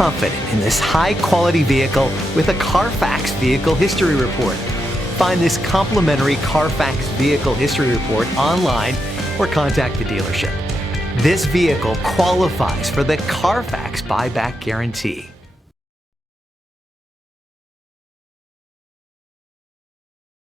confident in this high-quality vehicle with a Carfax Vehicle History Report. Find this complimentary Carfax Vehicle History Report online or contact the dealership. This vehicle qualifies for the Carfax Buyback Guarantee.